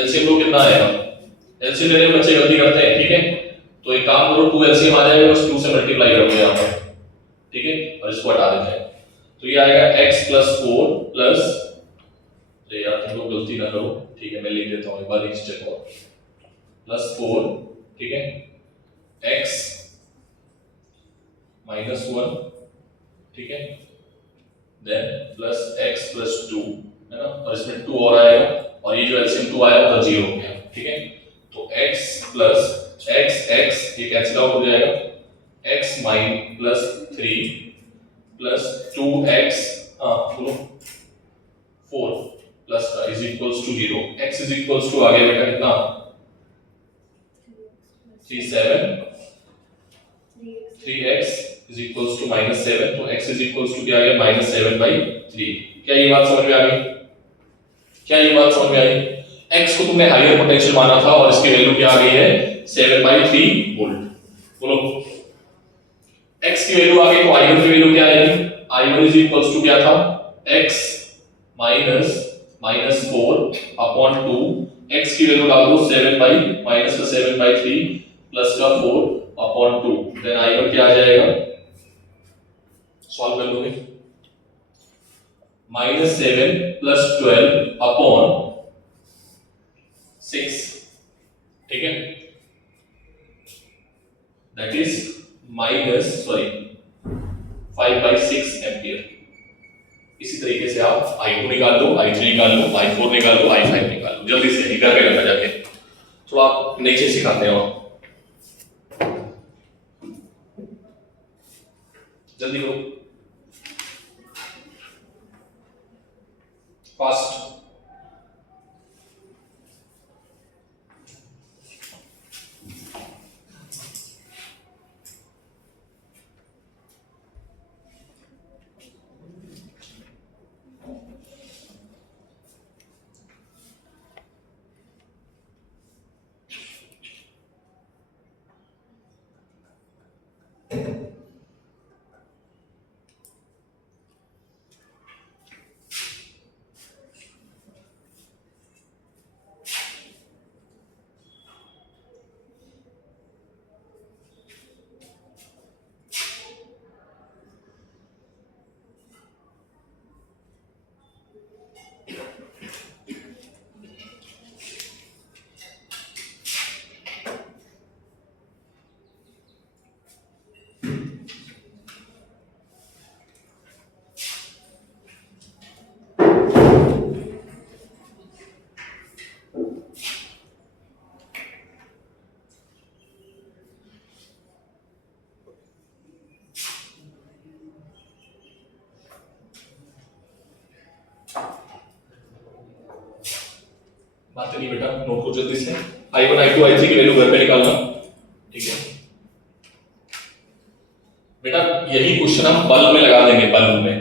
एलसीएम लो, कितना आएगा? एलसीएम लेने में बच्चे गलती करते हैं, ठीक है? तो एक काम करो, 2 एलसीएम आ जाएगा, बस 2 से मल्टीप्लाई करोगे यहां पर, ठीक है? और इसको हटा देते हैं, तो ये आएगा x + 4 प्लस, तो यार तुम लोग गलती ना करो, ठीक है? मैं लिख देता हूं एक बार एक स्टेप और, +4, ठीक है? x -1, ठीक है? देन प्लस x + 2, है ना? और इसमें 2 और आएगा, और ये जो एलसीएम 2 आया वो 0 हो गया, ठीक है? तो x प्लस x ये कैंसिल आउट हो जाएगा, x + 3 प्लस 2x, बोलो 4 प्लस का is equals to 0। x is equals to आ गया बेटा कितना? 3x इज इक्वल्स टू -7, तो x इज इक्वल्स टू क्या आ गया? -7/3। क्या ये बात समझ में आ गई? क्या ये बात समझ में आई? x को तुमने हायर पोटेंशियल माना था और इसकी वैल्यू क्या आ गई है? 7/3 वोल्ट। बोलो x की वैल्यू आ गई, तो i1 की वैल्यू क्या आएगी? i1 इज इक्वल्स टू क्या था? x माइनस -4 अपॉन 2, x की वैल्यू डाल दो 7/3 प्लस का 4 अपॉन 2, देन i1 क्या आ जाएगा? सॉल्व कर लोगे, -7 + 12 अपॉन 6, ठीक है? That is -5/6 ampere. इसी तरीके से आप I2 निकाल लो, I3 निकाल लो, I4 निकाल लो, I5 निकाल लो, जल्दी से घर पे करना जाके, थोड़ा नीचे सिखाते हैं और जल्दी करो, फास्ट। बात नहीं बेटा, नोट को जल्दी से, I1 I2 I3 की वैल्यू घर पे निकालना, ठीक है बेटा? यही क्वेश्चन हम बल्ब में लगा देंगे, बल्ब में,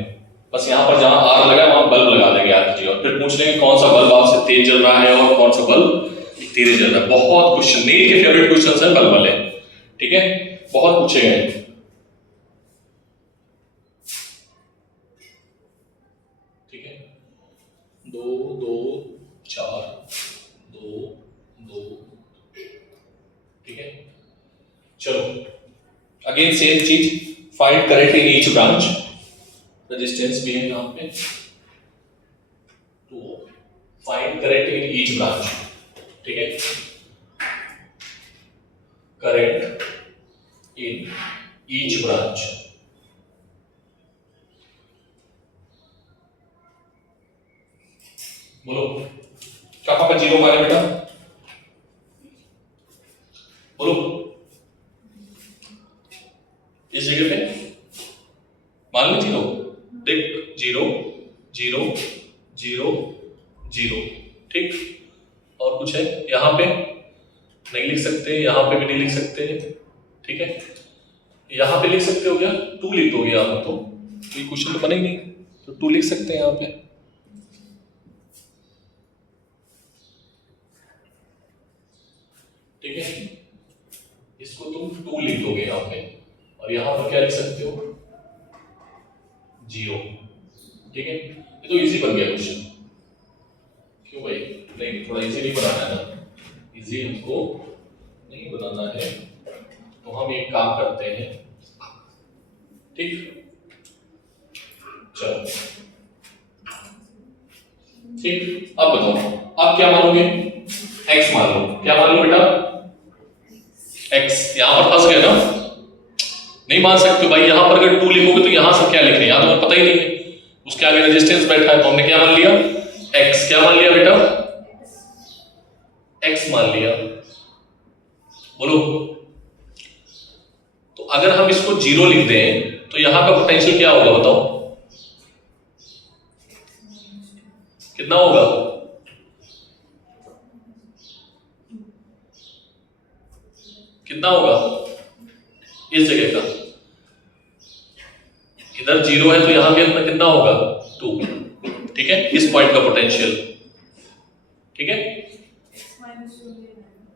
बस यहाँ पर जहां R लगा है वहां बल्ब लगा देंगे याद कीजिए, और फिर पूछ लेंगे कौन सा बल्ब आपसे तेज जल रहा है और कौन सा बल्ब धीरे जल रहा है। बहुत क्वेश्चन, नीट के फेवरेट क्वेश्चन है बल्ब वाले, ठीक है? बहुत पूछे गए, ठीक है? 2 2 4 2 2, ठीक है? चलो अगेन सेम चीज, find current in each branch, resistance भी है यहाँ पे, तो find current in each branch, ठीक है? करंट इन ईच ब्रांच, बोलो कहाँ पर जीरो मारे बेटा, बोलो इस जगह पे मान लो जीरो, देख जीरो जीरो जीरो जीरो, ठीक। और कुछ है यहाँ पे नहीं लिख सकते, यहाँ पे भी नहीं लिख सकते, ठीक है। यहाँ पे लिख सकते हो क्या, 2 लिख दोगे यहाँ पर तो ये क्वेश्चन तो बना ही नहीं, तो 2 लिख सकते हैं यहाँ पे, ठीक है। इसको तुम 2 लिख दोगे यहाँ पे, और यहाँ पर क्या लिख सकते हो 0, ठीक है। ये तो इजी बन गया क्वेश्चन, क्यों भाई, नहीं थोड़ा इजी नहीं बनाना है ना, इजी हमको नहीं बनाना है, तो हम एक काम करते हैं, ठीक, चलो ठीक। अब बताओ अब क्या मानोगे, x मान लो, क्या मान लो बेटा x, यहां पर फंस गए ना, नहीं मान सकते भाई, यहां पर अगर 2 लिखोगे तो यहां से क्या लिख रहे हैं, यहां तो पता ही नहीं है, उसके आगे रेजिस्टेंस बैठा है, तो हमने क्या मान लिया x, क्या मान लिया बेटा x मान लिया, बोलो। तो अगर हम इसको 0 लिख दें तो यहां का पोटेंशियल क्या होगा बताओ, कितना होगा, कितना होगा इस जगह का, इधर 0 है तो यहां पे अपना कितना होगा 2, ठीक है, इस पॉइंट का पोटेंशियल, ठीक है।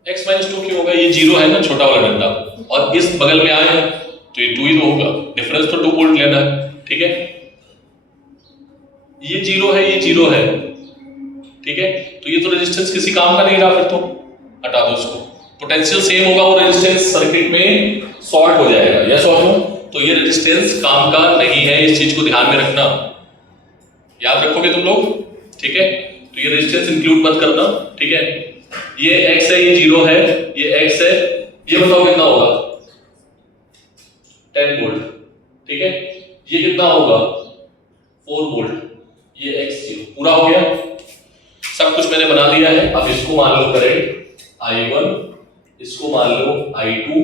x माइनस 2 क्यों होगा, ये 0 है ना छोटा वाला डंडा, और इस बगल में आए हैं तो ये 2 ही तो होगा, डिफरेंस तो 2 वोल्ट लेना है, ठीक है। ये 0 है, ये 0 है, ठीक है, तो ये तो रेजिस्टेंस किसी काम का नहीं रहा, फिर तो हटा दो इसको, पोटेंशियल सेम होगा, वो रेजिस्टेंस सर्किट में शॉर्ट हो जाएगा, यस और नो, तो ये रेजिस्टेंस काम का नहीं है, इस चीज को ध्यान में रखना, याद रखोगे तुम लोग, ठीक है। तो ये रेजिस्टेंस इंक्लूड मत करना, ठीक है। ये x है, ये 0 है, ये x है, ये बताओ कितना होगा 10 वोल्ट, ठीक है। ये कितना होगा 4 वोल्ट, ये x0, पूरा हो गया, सब कुछ मैंने बना दिया है। अब इसको मान लो करंट I1, इसको मान लो I2,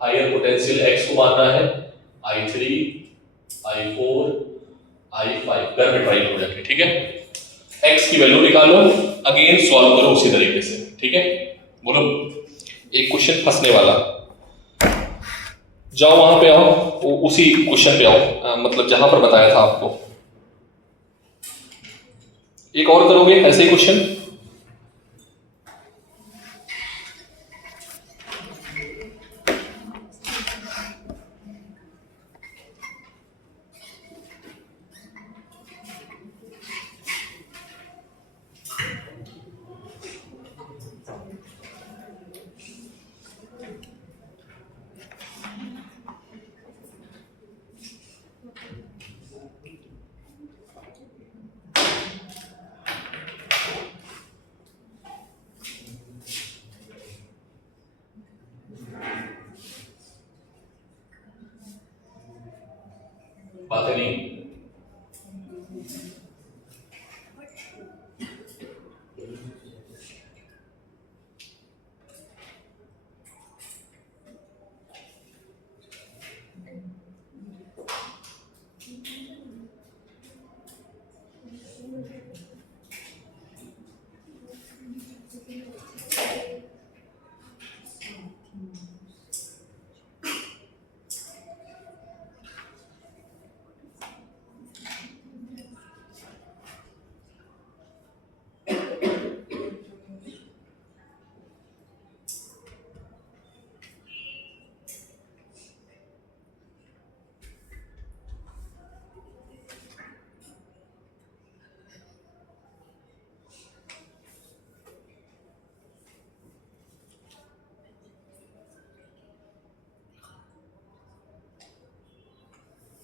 हायर पोटेंशियल x को मानना है I3, I4, I5, घर में ट्राई करो जाके, ठीक है। x की वैल्यू निकालो, अगेन सॉल्व करो उसी तरीके से, ठीक है। बोलो एक क्वेश्चन फंसने वाला, जाओ वहां पे आओ, उसी क्वेश्चन पे आओ, मतलब जहां पर बताया था आपको, एक और करोगे ऐसे ही क्वेश्चन, बात नहीं,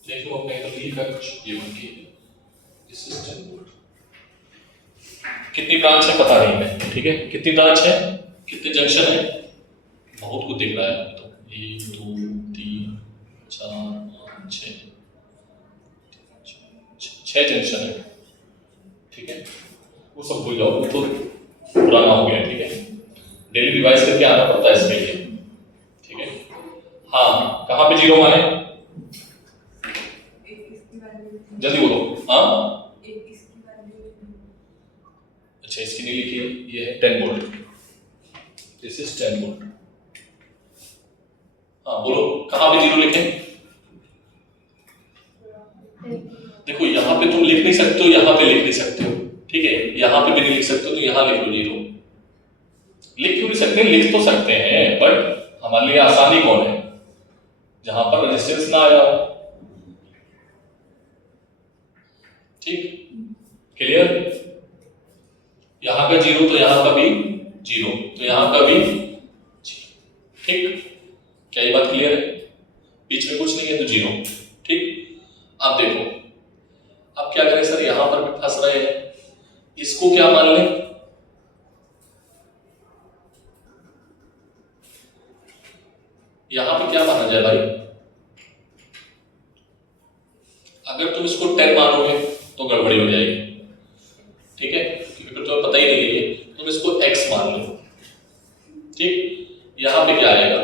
देखो अपने इधर लिखा कुछ ये बनके सिस्टम बोर्ड, कितनी ब्रांच है पता नहीं है, ठीक है, कितनी ब्रांच है, कितने जंक्शन है, बहुत कुछ दिख रहा है, तो 1 2 3 4 5 6 जंक्शन है, ठीक है। वो सब भूल जाओ, वो तो पुराना हो गया, ठीक है। डेली रिवाइज करके आना पड़ता है इसके लिए, ठीक है। हाँ, कहाँ पे जीरो माने, जल्दी बोलो। हाँ, अच्छा इसकी नहीं लिखी है, ये है 10 वोल्ट, दिस इज 10 वोल्ट। हाँ बोलो, कहाँ पे जीरो लिखें? देखो यहाँ पे तुम लिख नहीं सकते हो, यहाँ पे लिख नहीं सकते हो, ठीक है। यहाँ पे भी नहीं लिख सकते हो तो यहाँ लिख लो जीरो। लिख क्यों नहीं सकते, लिख तो सकते हैं, बट हमारे लिए आसानी कौन है, जहां पर रेजिस्टेंस ना आया हो, ठीक, क्लियर। यहां का जीरो तो यहां का भी जीरो, तो यहां का भी जीरो, ठीक। क्या ये बात क्लियर है? बीच में कुछ नहीं है तो जीरो, ठीक। अब देखो, अब क्या करें सर, यहां पर भी फंस रहे हैं, इसको क्या मान लें, यहां पे क्या माना जाए भाई? अगर तुम इसको 10 मानोगे तो गड़बड़ी हो जाएगी, ठीक है, क्योंकि फिर तुम्हें पता ही नहीं है, तुम इसको x मान लो, ठीक। यहां पे क्या आएगा,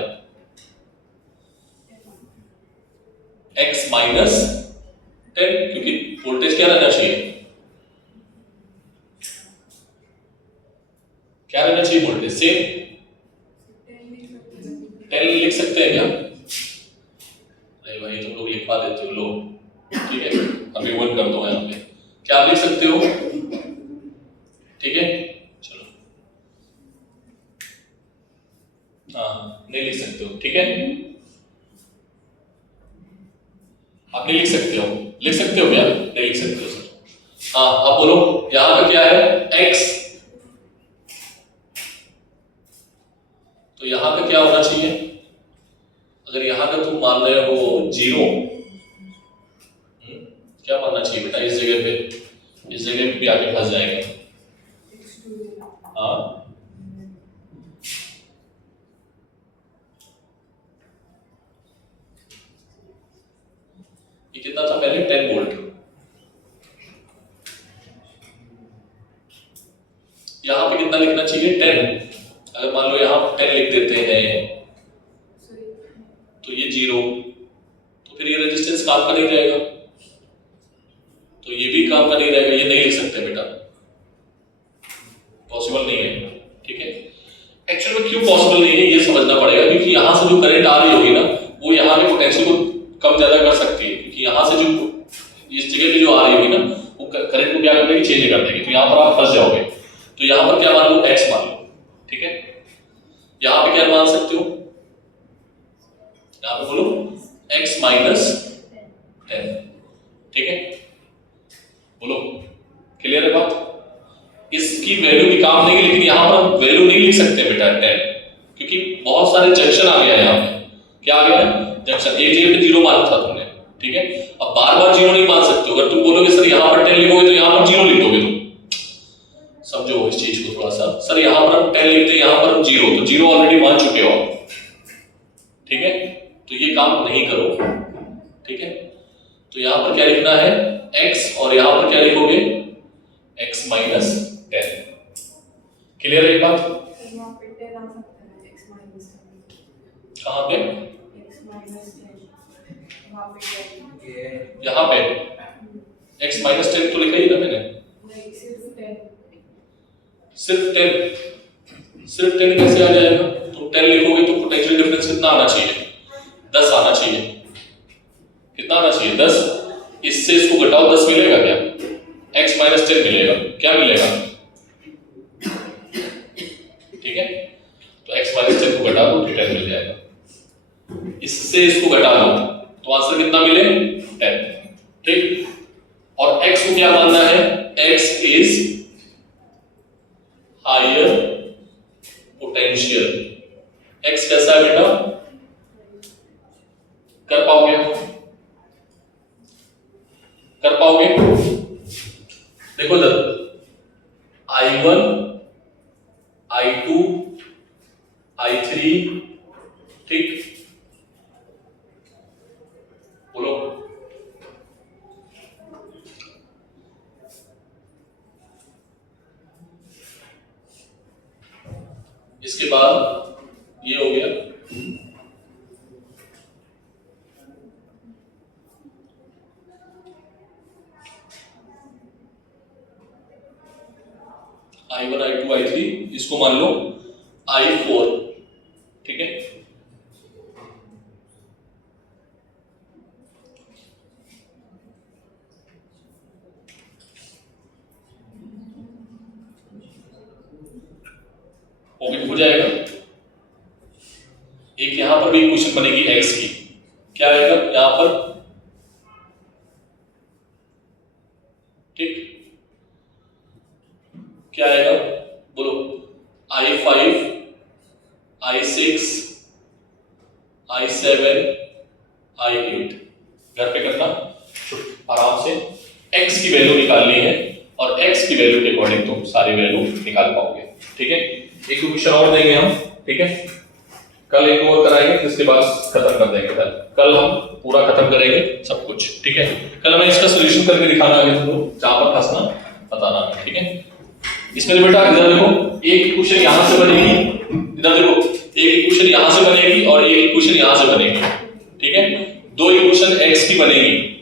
x माइनस 10, क्योंकि वोल्टेज क्या रहना चाहिए, क्या रहना चाहिए वोल्टेज, सेम 10 लिख सकते हैं क्या? नहीं भाई, तुम लोग लिखवा देते हो, लो ठीक है, अभी 1 कर दो यहाँ पे, क्या आप लिख सकते हो, ठीक है। चलो, हाँ नहीं लिख सकते हो, ठीक है, आप नहीं लिख सकते हो, लिख सकते हो क्या? नहीं लिख सकते हो सर। हाँ अब बोलो, यहां का क्या है, x, तो यहां का क्या होना चाहिए, अगर यहां का तुम मान रहे हो जीरो, क्या मानना चाहिए बेटा इस जगह पे, इस जगह पे भी आके फंस जाएगा। हाँ ये कितना था पहले, 10 वोल्ट, यहां पे कितना लिखना चाहिए, 10। अगर मान लो यहां 10 लिख देते हैं तो ये जीरो, तो फिर ये रेजिस्टेंस काम का नहीं रहेगा, तो ये भी काम का नहीं रहेगा, ये नहीं लिख सकते बेटा, पॉसिबल नहीं है, ठीक है। एक्चुअल में क्यों पॉसिबल नहीं है ये समझना पड़ेगा, क्योंकि यहां से जो करंट आ रही होगी ना, वो यहाँ के पोटेंशियल को कम ज्यादा कर सकती है, क्योंकि यहां से जो इस जगह पे जो आ रही होगी ना, वो करंट को क्या कर देगी, चेंज कर देगी, तो यहाँ पर आप फंस जाओगे। तो यहाँ पर क्या मान लो, x मान लो, ठीक है। यहाँ पे क्या मान सकते हो, यहाँ पे बोलो x माइनस 10, ठीक है, बोलो क्लियर है बात। इसकी वैल्यू भी काम नहीं, लेकिन यहाँ पर हम वैल्यू नहीं लिख सकते बेटा 10, क्योंकि बहुत सारे जंक्शन आ गया है यहाँ पे, क्या आ गया है, जंक्शन, एक जगह पे जीरो माना था तुमने, ठीक है। अब बार बार जीरो नहीं मान सकते, अगर तुम बोलोगे सर यहाँ पर 10 लिखोगे तो यहाँ पर जीरो लिख दोगे तुम, समझो इस चीज को थोड़ा सा, सर यहाँ पर हम 10 लिखते हैं, यहाँ पर हम जीरो, तो जीरो ऑलरेडी मान चुके हो, ठीक है, तो ये काम नहीं करो, ठीक है। तो यहाँ पर क्या लिखना है, x, और यहाँ पर क्या लिखोगे, x माइनस 10, क्लियर है ये बात? कहाँ पे, यहाँ पे x माइनस 10 तो लिखा ही ना मैंने, सिर्फ 10 कैसे आ जाएगा, तुम 10 लिखोगे तो पोटेंशियल डिफरेंस कितना आना चाहिए, 10 आना चाहिए, कितना आना चाहिए, 10, इससे इसको घटाओ 10 मिलेगा क्या, x माइनस 10 मिलेगा, क्या मिलेगा, ठीक है। तो x माइनस 10 को घटा दो तो 10 मिल जाएगा, इससे इसको घटा दो तो आंसर कितना मिले, 10, ठीक। और x को क्या मानना है, x is higher potential, x कैसा है बेटा, कर पाओगे, कर पाओगे, देखो इधर I1 I2 I3, ठीक, बोलो इसके बाद ये हो गया, I1 I2 I3, इसको मान लो I4, ठीक है। ओके, हो जाएगा। एक यहां पर भी इक्वेशन बनेगी x की, क्या आएगा यहां पर, ठीक, क्या आएगा बोलो, I5 I6 I7 I8, घर पे करना आराम से। x की वैल्यू निकालनी है और x की वैल्यू के अकॉर्डिंग तुम सारी वैल्यू निकाल पाओगे, ठीक है। एक क्वेश्चन और देंगे हम, ठीक है, कल एक और कराएंगे, इसके बाद खत्म कर देंगे। कल हम पूरा खत्म करेंगे सब कुछ, ठीक है। कल हमें इसका सॉल्यूशन करके दिखाना आगे तुम लोग, जहां पर फंसना बताना, ठीक है। इसमें बेटा इधर देखो, एक इक्वेशन यहां से बनेगी, इधर देखो एक इक्वेशन यहां से बनेगी और एक इक्वेशन यहां से बनेगी, ठीक है। दो इक्वेशन x की बनेगी,